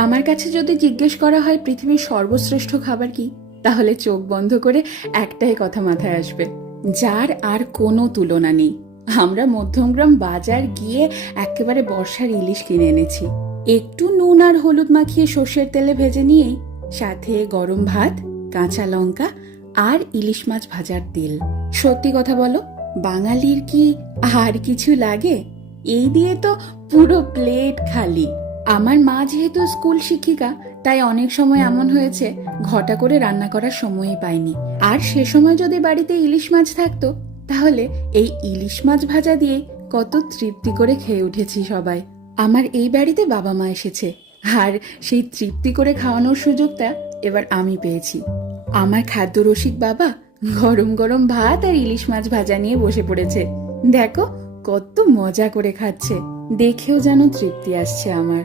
আমার কাছে যদি জিজ্ঞেস করা হয় পৃথিবীর সর্বশ্রেষ্ঠ খাবার কি, তাহলে চোখ বন্ধ করে একটাই কথা মাথায় আসবে, যার আর কোনো তুলনা নেই। আমরা মধ্যমগ্রাম বাজার গিয়ে একেবারে বর্ষার ইলিশ কিনে এনেছি। একটু নুন আর হলুদ মাখিয়ে সর্ষের তেলে ভেজে নিয়েই সাথে গরম ভাত, কাঁচা লঙ্কা আর ইলিশ মাছ ভাজার তেল। সত্যি কথা বলো, বাঙালির কি আর কিছু লাগে? এই দিয়ে তো পুরো প্লেট খালি। আমার মা যেহেতু স্কুল শিক্ষিকা, তাই অনেক সময় এমন হয়েছে ঘটা করে রান্না করার সময়ই পাইনি। আর সে সময় যদি বাড়িতে ইলিশ মাছ থাকতো, তাহলে এই ইলিশ মাছ ভাজা দিয়ে কত তৃপ্তি করে খেয়ে উঠেছি সবাই। আমার এই বাড়িতে বাবা মা এসেছে, আর সেই তৃপ্তি করে খাওয়ানোর সুযোগটা এবার আমি পেয়েছি। আমার খাদ্য রসিক বাবা গরম গরম ভাত আর ইলিশ মাছ ভাজা নিয়ে বসে পড়েছে। দেখো কত মজা করে খাচ্ছে, দেখেও যেন তৃপ্তি আসছে আমার।